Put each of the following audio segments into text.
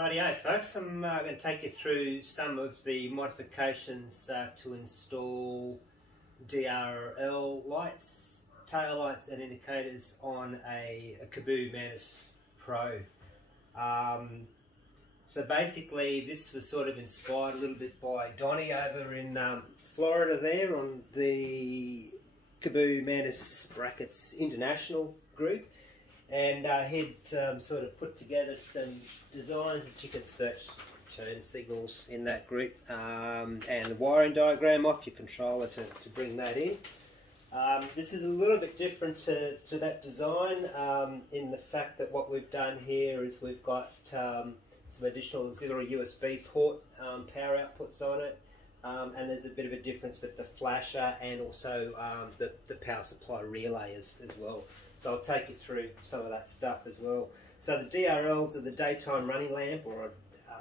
Rightio folks, I'm going to take you through some of the modifications to install DRL lights, tail lights and indicators on a Kaabo Mantis Pro. So basically this was sort of inspired a little bit by Donnie over in Florida there on the Kaabo Mantis Brackets International group. And he'd sort of put together some designs which you can search turn signals in that group, and the wiring diagram off your controller to bring that in. This is a little bit different to that design in the fact that what we've done here is we've got some additional auxiliary USB port power outputs on it, and there's a bit of a difference with the flasher and also the power supply relay as well. So I'll take you through some of that stuff as well. So the DRLs are the daytime running lamp or a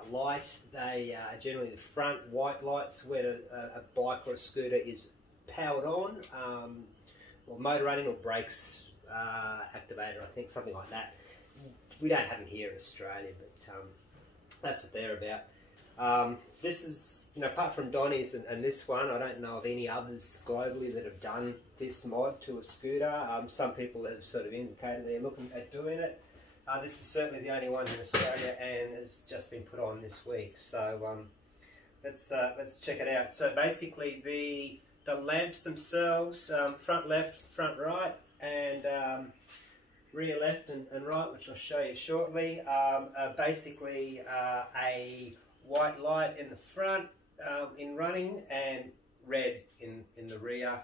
light. They are generally the front white lights where a bike or a scooter is powered on, or motor running or brakes activator, I think, something like that. We don't have them here in Australia, but that's what they're about. This is, apart from Donnie's and this one, I don't know of any others globally that have done this mod to a scooter. Some people have sort of indicated they're looking at doing it. This is certainly the only one in Australia and has just been put on this week. So let's check it out. So basically the lamps themselves, front left, front right, and rear left and right, which I'll show you shortly, are basically a white light in the front in running and red in the rear.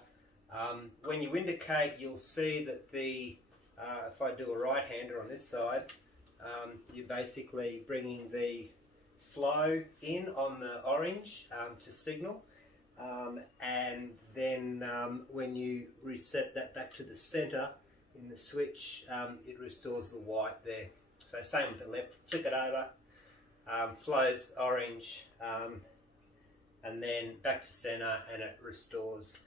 When you indicate, you'll see that if I do a right-hander on this side, you're basically bringing the flow in on the orange to signal, and then when you reset that back to the center in the switch, it restores the white there. So same with the left, flick it over, flows orange, and then back to center, and it restores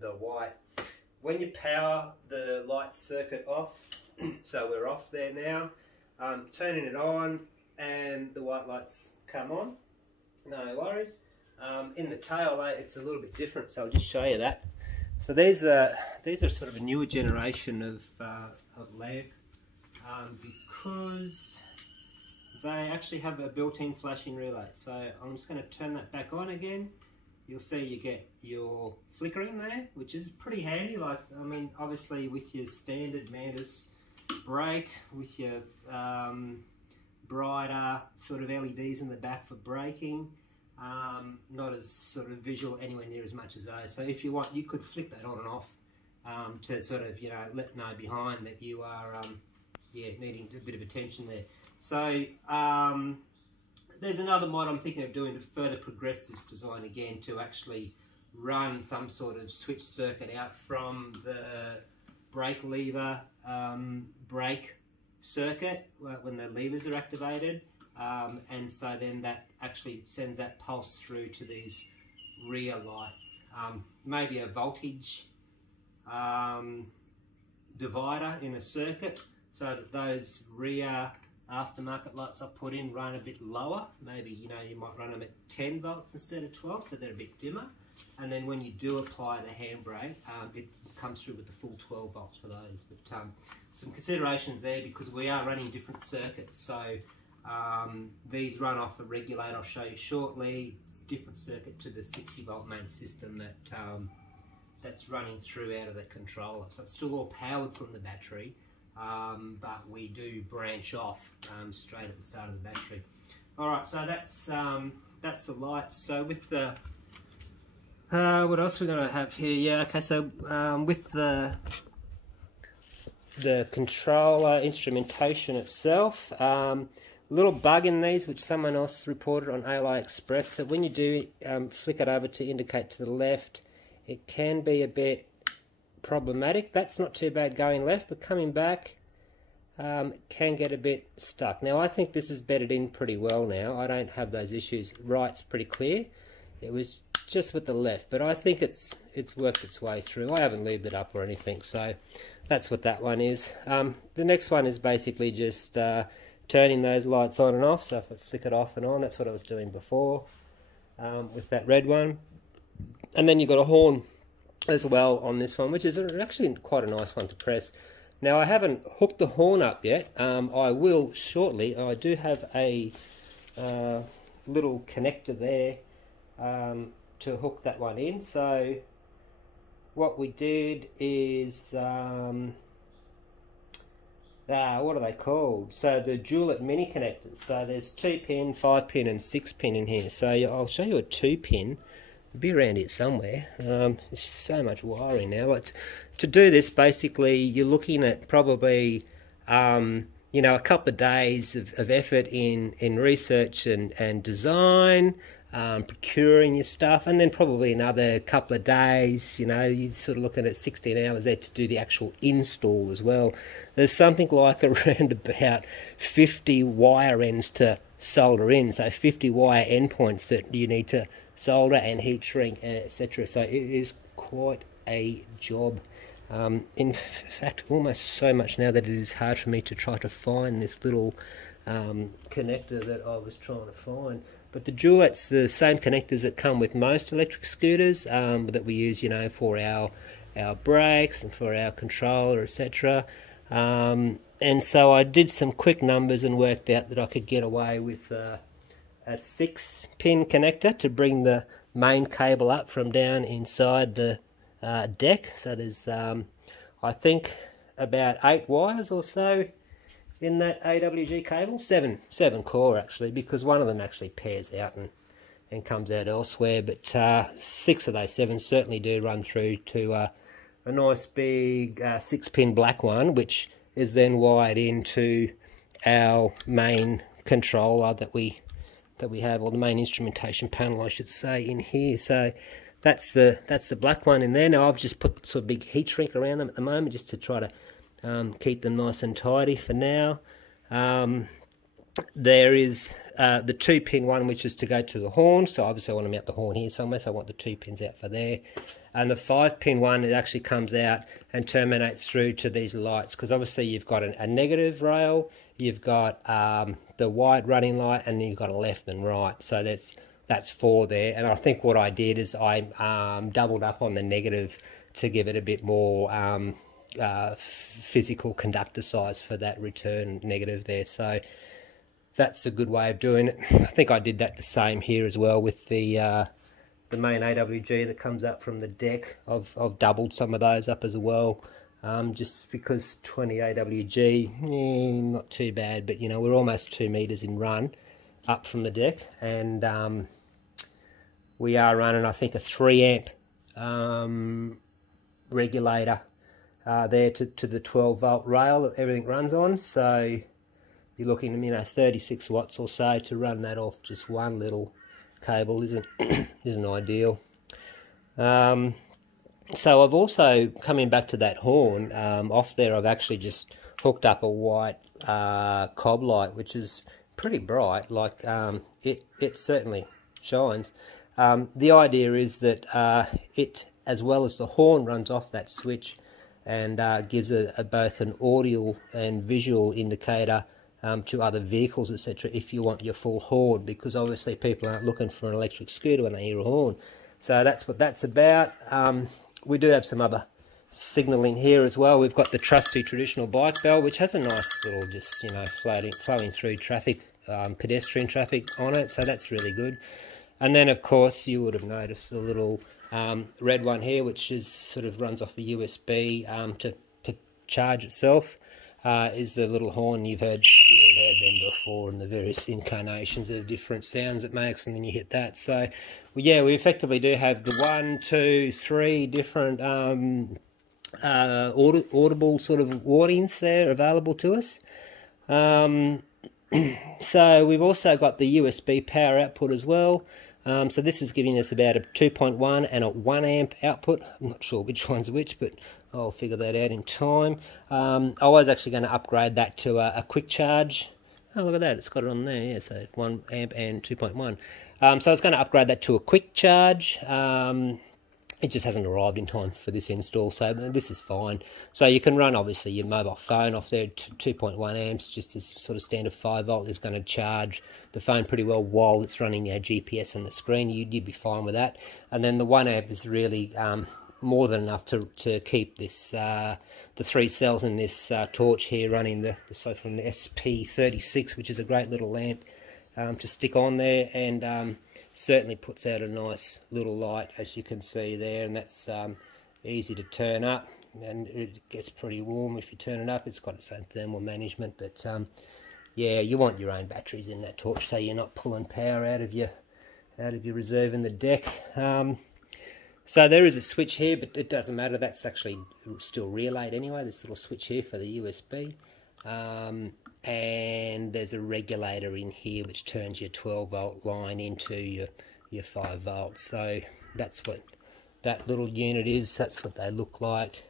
the white. When you power the light circuit off, so we're off there now, turning it on and the white lights come on, no worries. In the tail light it's a little bit different, so I'll just show you that. So these are sort of a newer generation of lamp, because they actually have a built-in flashing relay. So I'm just going to turn that back on again. You'll see you get your flickering there, which is pretty handy. Like, I mean, obviously with your standard Mantis brake, with your brighter sort of LEDs in the back for braking, not as sort of visual anywhere near as much as those. So if you want, you could flick that on and off to sort of, let know behind that you are needing a bit of attention there. So there's another mod I'm thinking of doing to further progress this design again, to actually run some sort of switch circuit out from the brake lever brake circuit when the levers are activated, and so then that actually sends that pulse through to these rear lights. Maybe a voltage divider in a circuit so that those rear aftermarket lights I put in run a bit lower. Maybe you might run them at 10 volts instead of 12, so they're a bit dimmer. And then when you do apply the handbrake, it comes through with the full 12 volts for those. But some considerations there, because we are running different circuits. So these run off a regulator I'll show you shortly. It's a different circuit to the 60 volt main system that's running through out of the controller. So it's still all powered from the battery. But we do branch off straight at the start of the battery. Alright, so that's the lights. So with the what else we're going to have here? Yeah, okay, so with the controller instrumentation itself, little bug in these which someone else reported on AliExpress. So when you do flick it over to indicate to the left, it can be a bit problematic. That's not too bad going left, but coming back can get a bit stuck. Now I think this is bedded in pretty well now. I don't have those issues. Right's pretty clear. It was just with the left, but I think it's worked its way through. I haven't lubed it up or anything, so that's what that one is. The next one is basically just turning those lights on and off. So if I flick it off and on, that's what I was doing before with that red one. And then you've got a horn as well on this one, which is actually quite a nice one to press. Now I haven't hooked the horn up yet. I will shortly. I do have a little connector there to hook that one in. So what we did is what are they called? So the Julet mini connectors. So there's 2-pin, 5-pin and 6-pin in here. So I'll show you a 2-pin. It'll be around here somewhere. There's so much wiring now. Like to do this, basically you're looking at probably you know, a couple of days of effort in research and design, procuring your stuff, and then probably another couple of days. You know, you're sort of looking at 16 hours there to do the actual install as well. There's something like around about 50 wire ends to solder in, so 50 wire endpoints that you need to solder and heat shrink, etc. So it is quite a job. In fact, almost so much now that it is hard for me to try to find this little connector that I was trying to find. But the Julet's the same connectors that come with most electric scooters that we use, you know, for our brakes and for our controller, etc. And so I did some quick numbers and worked out that I could get away with a 6-pin connector to bring the main cable up from down inside the deck. So there's I think about 8 wires or so in that AWG cable. Seven core actually, because one of them actually pairs out and comes out elsewhere, but 6 of those 7 certainly do run through to a nice big 6-pin black one, which is then wired into our main controller that we have, or the main instrumentation panel I should say, in here. So that's the black one in there. Now I've just put sort of big heat shrink around them at the moment just to try to keep them nice and tidy for now. There is the 2-pin one, which is to go to the horn. So obviously I want to mount the horn here somewhere, so I want the 2 pins out for there. And the 5-pin one, it actually comes out and terminates through to these lights, because obviously you've got a negative rail, you've got the white running light, and then you've got a left and right. So that's 4 there. And I think what I did is I doubled up on the negative to give it a bit more physical conductor size for that return negative there. So that's a good way of doing it. I think I did that the same here as well with the main AWG that comes up from the deck. I've doubled some of those up as well, just because 20 AWG, not too bad, but you know, we're almost 2 meters in run up from the deck, and we are running, I think, a 3 amp regulator there to the 12 volt rail that everything runs on. So you're looking at, you know, 36 watts or so to run that off just one little cable isn't ideal. So I've also, coming back to that horn, off there I've actually just hooked up a white cob light, which is pretty bright. Like it certainly shines. The idea is that it, as well as the horn, runs off that switch and gives both an audio and visual indicator to other vehicles, etc., if you want your full horn, because obviously people aren't looking for an electric scooter when they hear a horn. So that's what that's about. We do have some other signalling here as well. We've got the trusty traditional bike bell, which has a nice little, just, you know, flowing through traffic, pedestrian traffic on it, so that's really good. And then of course you would have noticed the little red one here, which is sort of runs off a USB to charge itself. Is the little horn. You've heard them before, and the various incarnations of different sounds it makes, and then you hit that. So yeah, we effectively do have the 1, 2, 3 different audible sort of warnings there available to us. So we've also got the USB power output as well. So this is giving us about a 2.1 and a 1 amp output. I'm not sure which one's which, but I'll figure that out in time. I was actually going to upgrade that to a quick charge. Oh, look at that, it's got it on there, yeah, so 1 amp and 2.1. So I was going to upgrade that to a quick charge, it just hasn't arrived in time for this install, so this is fine. So you can run obviously your mobile phone off there, 2.1 amps, just this sort of standard 5 volt is going to charge the phone pretty well while it's running your GPS on the screen. You'd be fine with that. And then the 1 amp is really more than enough to keep this the 3 cells in this torch here running the so-called XT30, which is a great little lamp to stick on there, and certainly puts out a nice little light, as you can see there, and that's easy to turn up, and it gets pretty warm if you turn it up. It's got its own thermal management, but yeah, you want your own batteries in that torch so you're not pulling power out of your reserve in the deck. So there is a switch here, but it doesn't matter, that's actually still relayed anyway, this little switch here for the USB. And there's a regulator in here which turns your 12 volt line into your 5 volts. So that's what that little unit is, that's what they look like.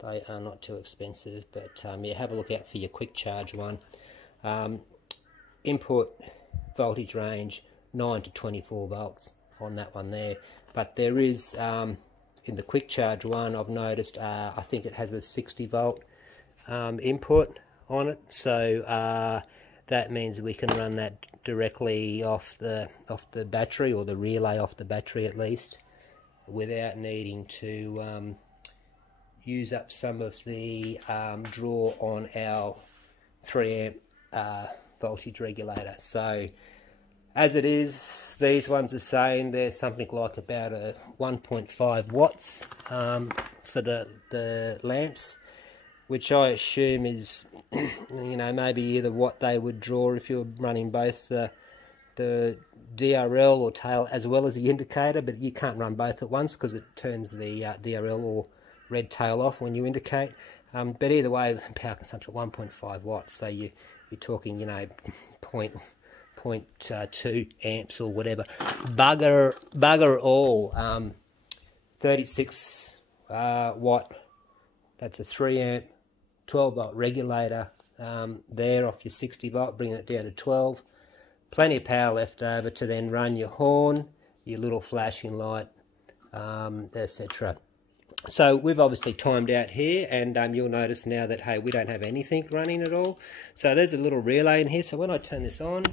They are not too expensive, but yeah, have a look out for your quick charge one. Input voltage range 9 to 24 volts on that one there, but there is in the quick charge one, I've noticed I think it has a 60 volt input on it, so that means we can run that directly off the battery, or the relay off the battery at least, without needing to use up some of the draw on our 3 amp voltage regulator. So as it is, these ones are saying they're something like about a 1.5 watts for the lamps, which I assume is, you know, maybe either what they would draw if you're running both the DRL or tail as well as the indicator, but you can't run both at once because it turns the DRL or red tail off when you indicate. But either way, power consumption 1.5 watts, so you're talking, you know, 0.2 amps or whatever. Bugger all. 36 watt. That's a 3 amp. 12 volt regulator there off your 60 volt, bringing it down to 12. Plenty of power left over to then run your horn, your little flashing light, etc. So we've obviously timed out here, and you'll notice now that, hey, we don't have anything running at all. So there's a little relay in here, so when I turn this on,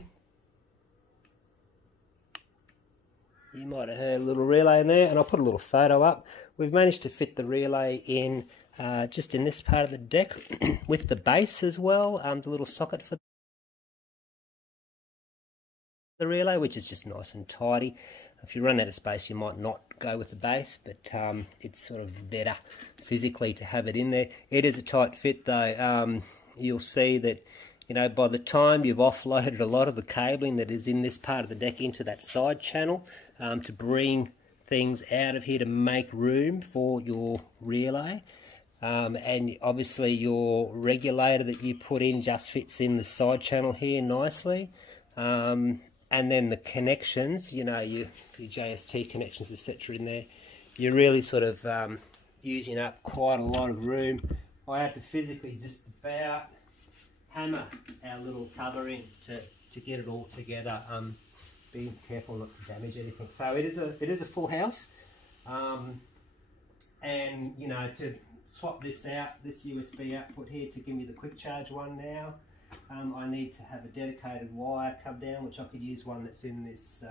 you might have heard a little relay in there, and I'll put a little photo up. We've managed to fit the relay in just in this part of the deck with the base as well, the little socket for the relay, which is just nice and tidy. If you run out of space, you might not go with the base, but it's sort of better physically to have it in there. It is a tight fit though. You'll see that, you know, by the time you've offloaded a lot of the cabling that is in this part of the deck into that side channel, to bring things out of here to make room for your relay, and obviously your regulator that you put in just fits in the side channel here nicely, and then the connections, you know, your JST connections, etc. in there, you're really sort of using up quite a lot of room. I had to physically just about hammer our little cover in to get it all together. Be careful not to damage anything. So it is a full house, and you know, to swap this out, this USB output here to give me the quick charge one now, I need to have a dedicated wire come down, which I could use one that's in this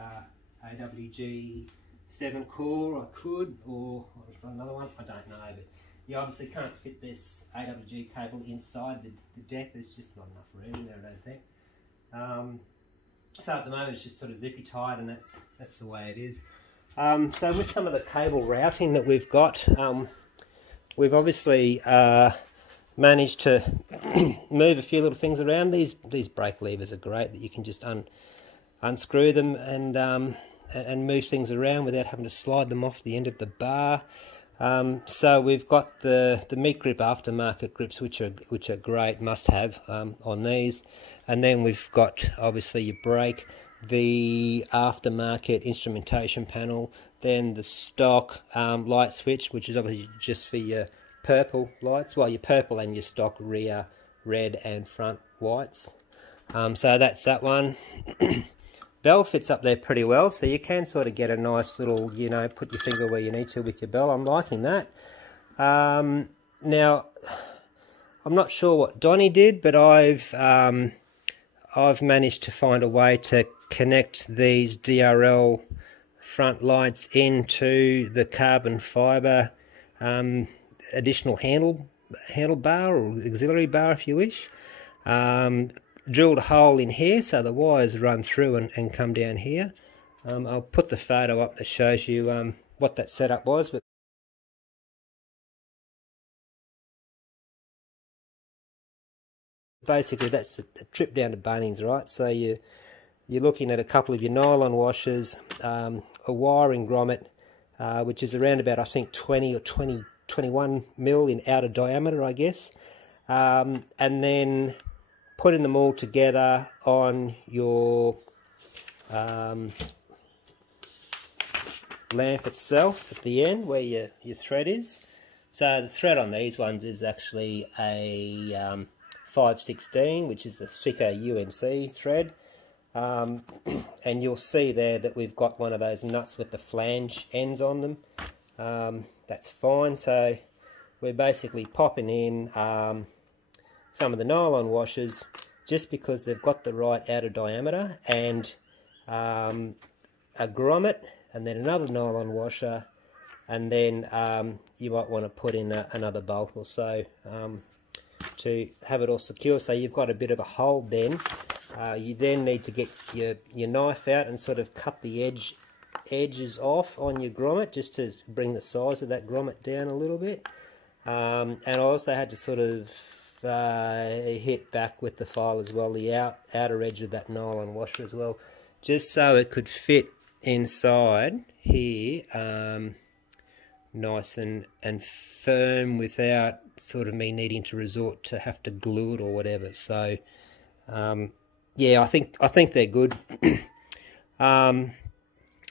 AWG 7 core. I could, or I've got another one, I don't know, but you obviously can't fit this AWG cable inside the deck. There's just not enough room in there, I don't think. So at the moment it's just sort of zippy tied, and that's the way it is. So with some of the cable routing that we've got, we've obviously managed to move a few little things around. These brake levers are great, that you can just unscrew them and move things around without having to slide them off the end of the bar. So we've got the meat grip aftermarket grips, which are great, must have on these. And then we've got obviously your brake, the aftermarket instrumentation panel, then the stock light switch, which is obviously just for your purple lights, well, your purple and your stock rear red and front whites. So that's that one. bell fits up there pretty well, so you can sort of get a nice little, you know, put your finger where you need to with your bell. I'm liking that. Now, I'm not sure what Donnie did, but I've managed to find a way to connect these DRL front lights into the carbon fibre additional handlebar or auxiliary bar, if you wish. Drilled a hole in here so the wires run through and come down here. I'll put the photo up that shows you what that setup was. But basically that's a trip down to Bunnings, right? So you're looking at a couple of your nylon washers, a wiring grommet, which is around about, I think, 20 or 21 mil in outer diameter, I guess, and then putting them all together on your lamp itself at the end where your thread is. So the thread on these ones is actually a 516, which is the thicker UNC thread. And you'll see there that we've got one of those nuts with the flange ends on them. That's fine. So we're basically popping in some of the nylon washers just because they've got the right outer diameter, and a grommet, and then another nylon washer, and then you might want to put in another bolt or so to have it all secure. So you've got a bit of a hold then. You then need to get your knife out and sort of cut the edges off on your grommet just to bring the size of that grommet down a little bit. And I also had to sort of hit back with the file as well, the outer edge of that nylon washer as well, just so it could fit inside here nice and firm without sort of me needing to resort to have to glue it or whatever. So yeah, I think they're good.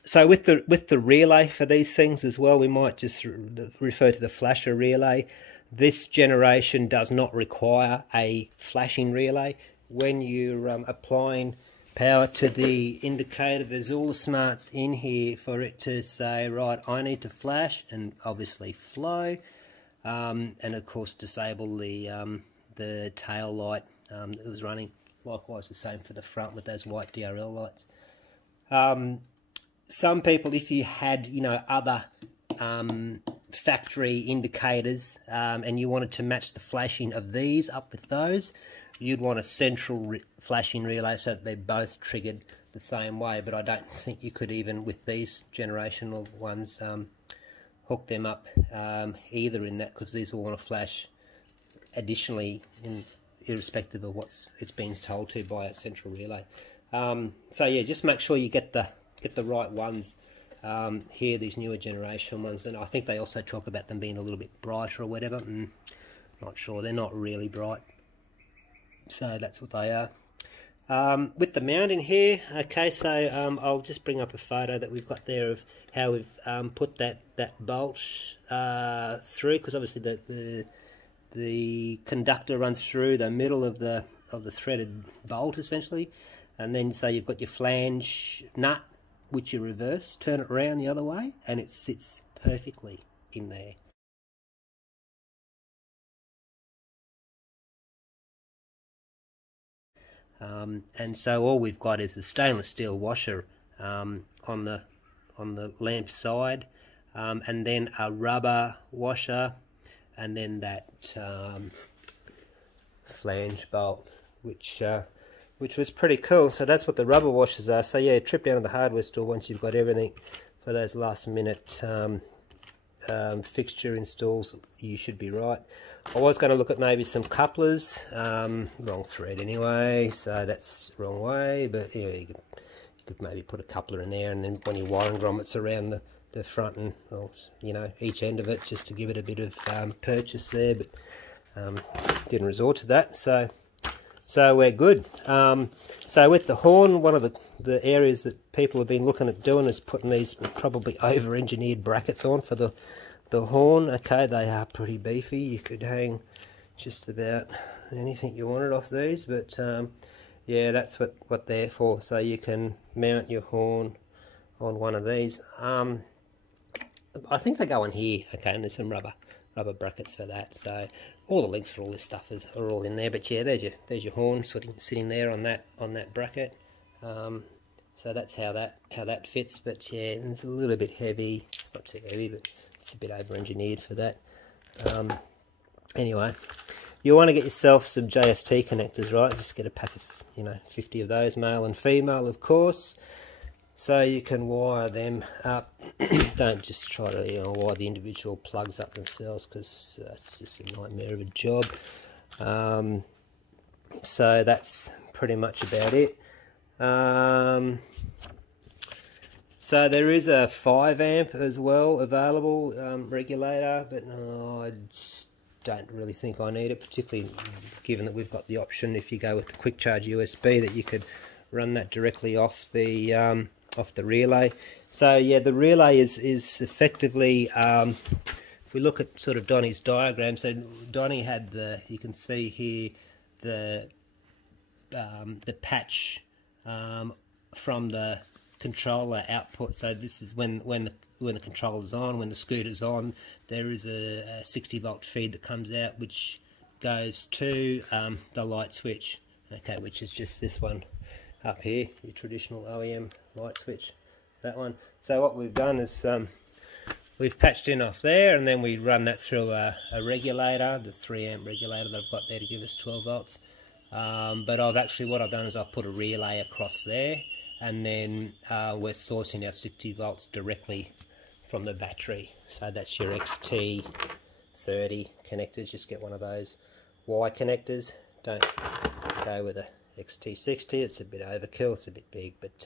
So with the relay for these things as well, we might just refer to the flasher relay. This generation does not require a flashing relay. When you're applying power to the indicator, there's all the smarts in here for it to say, right, I need to flash, and obviously flow, and of course disable the tail light that was running. Likewise the same for the front with those white DRL lights. Some people, if you had, you know, other factory indicators and you wanted to match the flashing of these up with those, you'd want a central flashing relay so that they're both triggered the same way. But I don't think you could, even with these generational ones, hook them up either in that, because these will want to flash additionally irrespective of it's being told to by a central relay. So yeah, just make sure you get the right ones here, these newer generation ones. And I think they also talk about them being a little bit brighter or whatever. Not sure, they're not really bright, so that's what they are. With the mount in here, okay, so I'll just bring up a photo that we've got there of how we've put that bolt through, because obviously the conductor runs through the middle of the threaded bolt essentially, and then so you've got your flange nut, which you reverse, turn it around the other way, and it sits perfectly in there. And so all we've got is a stainless steel washer on the lamp side, and then a rubber washer, and then that flange bolt, which was pretty cool. So that's what the rubber washers are. So yeah, trip down to the hardware store once you've got everything for those last minute fixture installs. You should be right. I was going to look at maybe some couplers, wrong thread anyway, so that's wrong way, but yeah, you could maybe put a coupler in there, and then one of your wiring grommets around the front and, well, you know, each end of it, just to give it a bit of purchase there, but didn't resort to that, so we're good. So with the horn, one of the areas that people have been looking at doing is putting these probably over-engineered brackets on for the horn. Okay, they are pretty beefy. You could hang just about anything you wanted off these, but yeah, that's what they're for. So you can mount your horn on one of these. I think they go on here, okay, and there's some rubber brackets for that. So all the links for all this stuff are all in there. But yeah, there's your horn sitting there on that bracket. So that's how that fits. But yeah, it's a little bit heavy. It's not too heavy, but it's a bit over-engineered for that. Anyway, you want to get yourself some JST connectors, right? Just get a pack of 50 of those, male and female, of course. So you can wire them up. Don't just try to wire the individual plugs up themselves, because that's just a nightmare of a job. So that's pretty much about it. So there is a 5 amp as well available, regulator, but I just don't really think I need it, particularly given that we've got the option, if you go with the quick charge USB, that you could run that directly off the relay. So yeah, the relay is effectively, if we look at sort of Donnie's diagram, so Donnie had you can see here the patch from the controller output. So this is when the controller's on, when the scooter's on, there is a 60 volt feed that comes out, which goes to the light switch, okay, which is just this one up here, your traditional OEM light switch, that one. So what we've done is we've patched in off there, and then we run that through a regulator, the 3 amp regulator that I've got there to give us 12 volts. But what I've done is I've put a relay across there, and then we're sourcing our 60 volts directly from the battery. So that's your XT30 connectors. Just get one of those Y connectors. Don't go with a XT60. It's a bit overkill. It's a bit big, but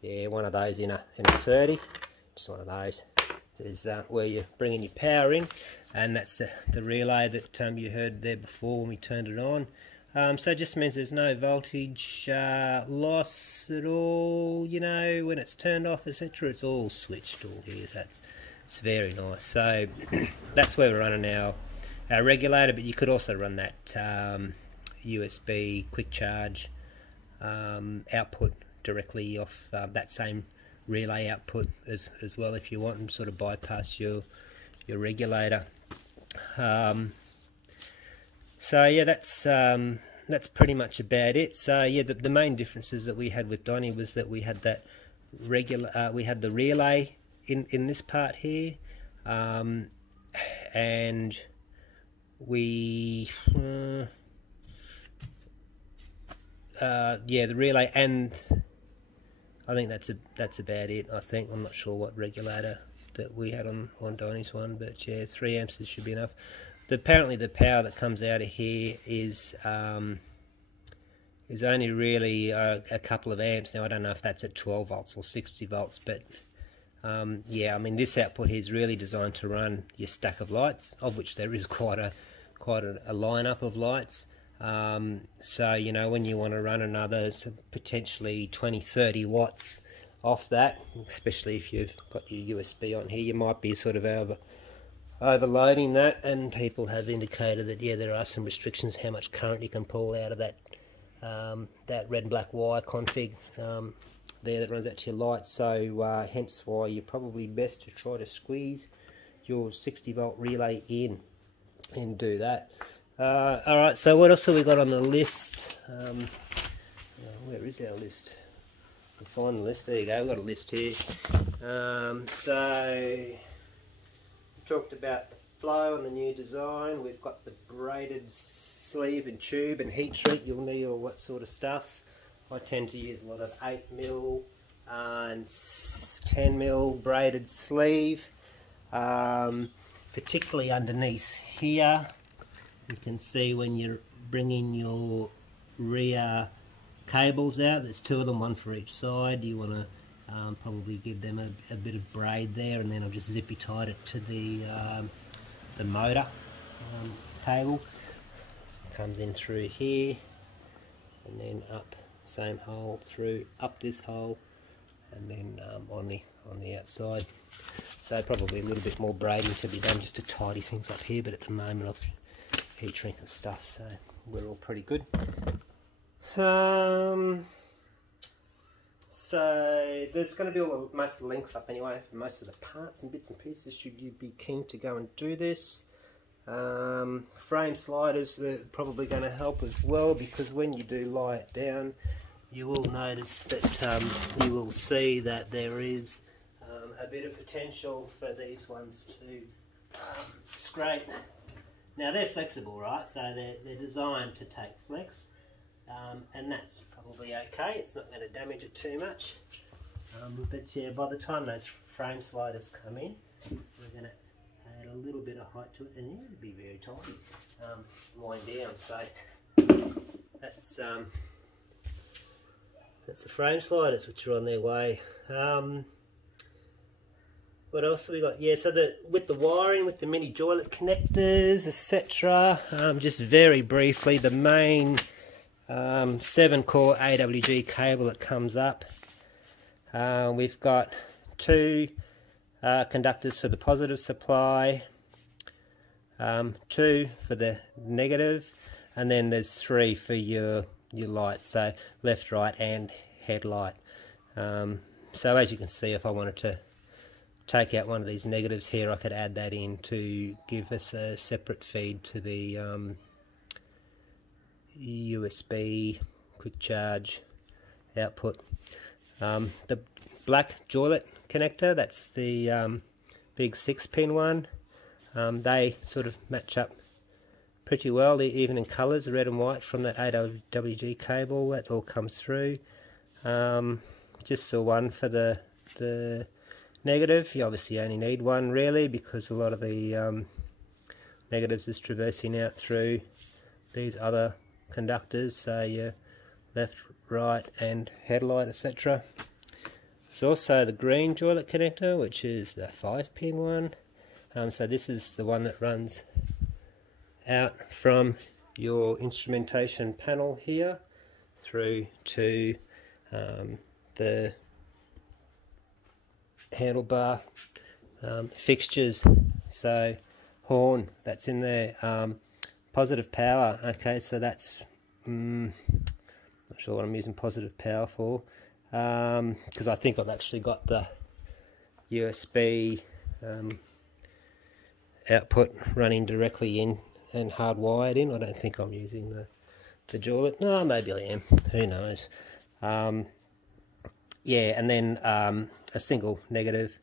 yeah, one of those in a 30. Just one of those is where you're bringing your power in, and that's the relay that you heard there before when we turned it on. So it just means there's no voltage loss at all, when it's turned off, etc. It's all switched all here, so it's very nice. So that's where we're running our regulator, but you could also run that USB quick charge output directly off that same relay output as well, if you want, and sort of bypass your regulator. So yeah, that's pretty much about it. So yeah, the main differences that we had with Donnie was that we had that we had the relay in this part here, and we yeah, the relay, and I think that's about it. I think I'm not sure what regulator that we had on Donnie's one, but yeah, 3 amps should be enough. Apparently the power that comes out of here is only really a couple of amps. Now I don't know if that's at 12 volts or 60 volts, but yeah, I mean, this output here is really designed to run your stack of lights, of which there is quite a lineup of lights. So when you want to run another potentially 20-30 watts off that, especially if you've got your USB on here, you might be sort of overloading that, and people have indicated that yeah, there are some restrictions how much current you can pull out of that red and black wire config there that runs out to your lights. So hence why you're probably best to try to squeeze your 60 volt relay in and do that. Alright, so what else have we got on the list? Where is our list? I'll find the list. There you go, we've got a list here. So talked about the flow and the new design. We've got the braided sleeve and tube and heat shrink. You'll need all that sort of stuff. I tend to use a lot of 8mm and 10mm braided sleeve, particularly underneath here. You can see when you're bringing your rear cables out, there's 2 of them, one for each side. You want to probably give them a bit of braid there, and then I've just zippy tied it to the motor cable. Comes in through here, and then up, same hole through, up this hole, and then on the outside. So probably a little bit more braiding to be done just to tidy things up here, but at the moment I've heat shrink and stuff, so we're all pretty good. So there's going to be most of the links up anyway for most of the parts and bits and pieces should you be keen to go and do this. Frame sliders are probably going to help as well, because when you do lie it down you will notice that you will see that there is a bit of potential for these ones to scrape. Now they're flexible, right, so they're designed to take flex, and that's probably okay, it's not going to damage it too much, but yeah, by the time those frame sliders come in we're going to add a little bit of height to it, and it'll be very tight, wind down, so that's the frame sliders which are on their way. What else have we got? Yeah, so with the wiring, with the mini Julet connectors, etc. Just very briefly, the main 7-core AWG cable that comes up. We've got 2 conductors for the positive supply, 2 for the negative, and then there's 3 for your lights, so left, right, and headlight. So as you can see, if I wanted to take out one of these negatives here, I could add that in to give us a separate feed to the USB quick charge output. The black Julet connector, that's the big 6-pin one. They sort of match up pretty well, even in colours, red and white, from that AWG cable. That all comes through. Just the one for the negative. You obviously only need one really, because a lot of the negatives is traversing out through these other conductors, so your left, right and headlight, etc. There's also the green Julet connector, which is the 5-pin one. So this is the one that runs out from your instrumentation panel here through to the handlebar fixtures. So horn, that's in there. Positive power, okay, so that's not sure what I'm using positive power for, because I think I've actually got the USB output running directly in and hardwired in. I don't think I'm using the Julet. No, maybe I am, who knows. Yeah, and then a single negative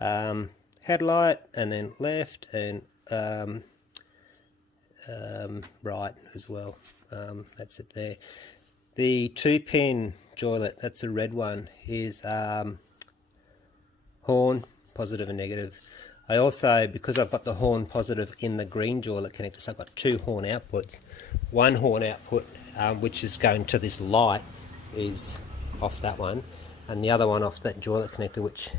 headlight, and then left and right as well. That's it there. The 2-pin Julet, that's a red one, is horn, positive and negative. I also, because I've got the horn positive in the green Julet connector, so I've got 2 horn outputs. One horn output, which is going to this light, is off that one, and the other one off that Julet connector, which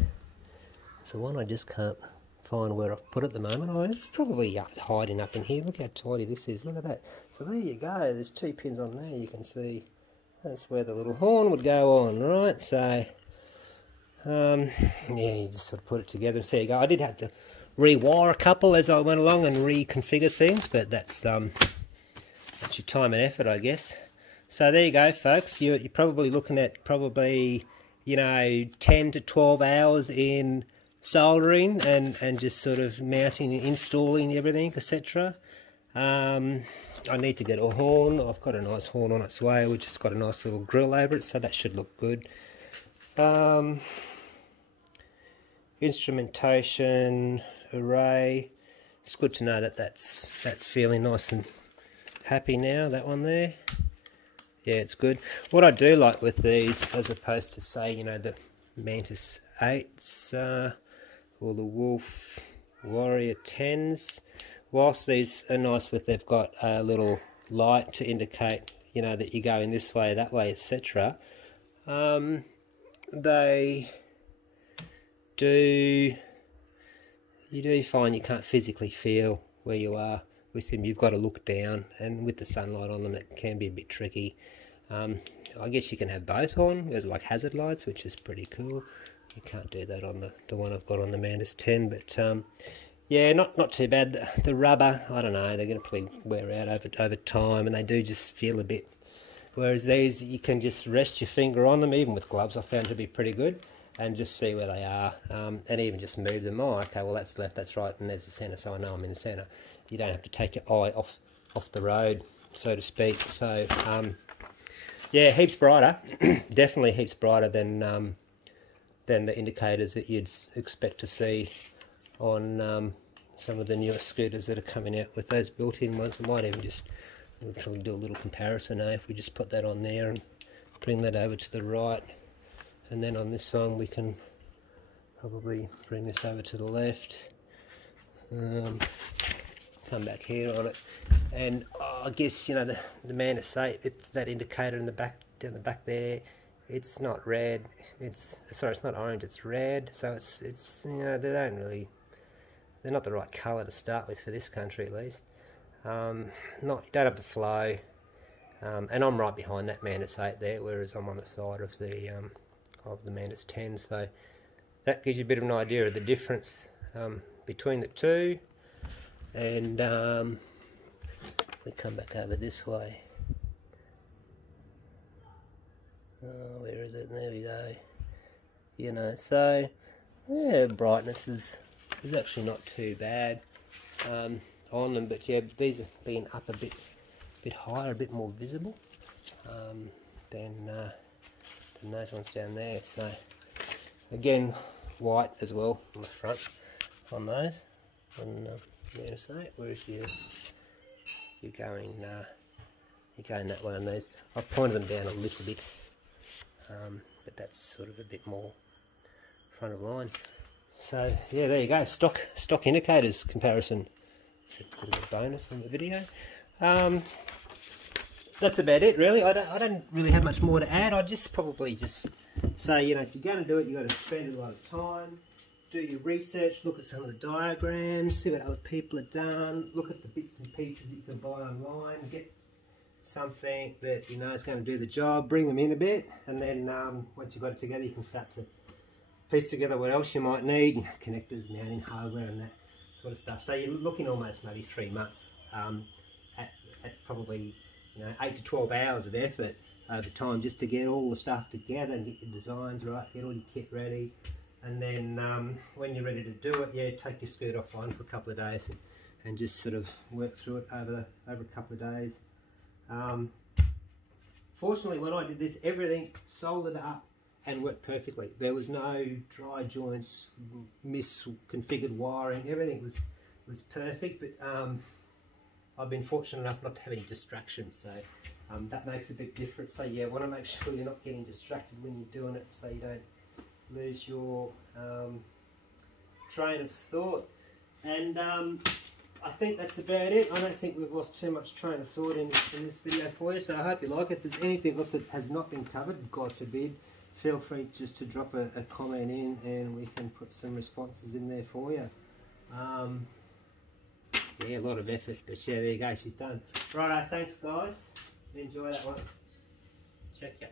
is the one I just can't find where I've put it at the moment. Oh, it's probably hiding up in here. Look how tidy this is. Look at that. So there you go. There's 2 pins on there. You can see that's where the little horn would go on, right? So yeah, you just sort of put it together and see you go. I did have to rewire a couple as I went along and reconfigure things, but that's your time and effort, I guess. So there you go, folks. You're probably looking at you know, 10 to 12 hours in soldering and just sort of mounting and installing everything, etc. I need to get a horn. I've got a nice horn on its way, which has got a nice little grill over it, so that should look good. Instrumentation array, it's good to know that that's feeling nice and happy now, that one there. Yeah, it's good. What I do like with these, as opposed to, say, you know, the Mantis 8s or the Wolf Warrior 10s, whilst these are nice with, they've got a little light to indicate, you know, that you're going this way, that way, etc. You do find you can't physically feel where you are with them. You've got to look down, and with the sunlight on them it can be a bit tricky. I guess you can have both on. There's like hazard lights, which is pretty cool. You can't do that on the one I've got on the Mantis 10, but yeah, not too bad. The rubber, I don't know, they're going to probably wear out over time, and they do just feel a bit Whereas these, you can just rest your finger on them, even with gloves I found to be pretty good, and just see where they are, and even just move them. Oh, okay, well that's left, that's right, and there's the centre, so I know I'm in the centre. You don't have to take your eye off the road, so to speak. So yeah, heaps brighter, definitely heaps brighter than the indicators that you'd expect to see on some of the newer scooters that are coming out with those built-in ones. I might even just, we'll try and do a little comparison if we just put that on there and bring that over to the right, and then on this one we can probably bring this over to the left, come back here on it, and I guess, you know, the Mantis 8, it's that indicator in the back, down the back there, it's not red, it's not orange, it's red, so it's you know, they're not the right colour to start with for this country at least. You don't have the flow, and I'm right behind that Mantis 8 there, whereas I'm on the side of the Mantis 10, so that gives you a bit of an idea of the difference between the two. And if we come back over this way, where is it? There we go. You know, so yeah, brightness is actually not too bad on them, but yeah, these have been up a bit higher, a bit more visible than those ones down there. So again, white as well on the front on those. On Mantis 8, whereas you're going that way on these. I've pointed them down a little bit, but that's sort of a bit more front of line. So yeah, there you go, stock indicators comparison. It's a bit of a bonus on the video. That's about it really. I don't really have much more to add. I'd just probably just say, you know, if you're going to do it, you've got to spend a lot of time, do your research, look at some of the diagrams, see what other people have done, look at the bits and pieces that you can buy online, get something that you know is going to do the job, bring them in a bit, and then once you've got it together, you can start to piece together what else you might need, you know, connectors, mounting hardware and that sort of stuff. So you're looking almost maybe 3 months at probably, you know, 8 to 12 hours of effort over time just to get all the stuff together and get your designs right, get all your kit ready. And then when you're ready to do it, yeah, take your scooter offline for a couple of days and just sort of work through it over a couple of days. Fortunately, when I did this, everything soldered up and worked perfectly. There was no dry joints, misconfigured wiring. Everything was perfect. But I've been fortunate enough not to have any distractions, so that makes a big difference. So yeah, want to make sure you're not getting distracted when you're doing it, so you don't lose your train of thought. And I think that's about it. I don't think we've lost too much train of thought in this video for you, so I hope you like it. If there's anything else that has not been covered, God forbid, feel free just to drop a comment in and we can put some responses in there for you. Yeah, a lot of effort, but yeah, there you go, she's done. Righto, thanks guys, enjoy that one. Check ya.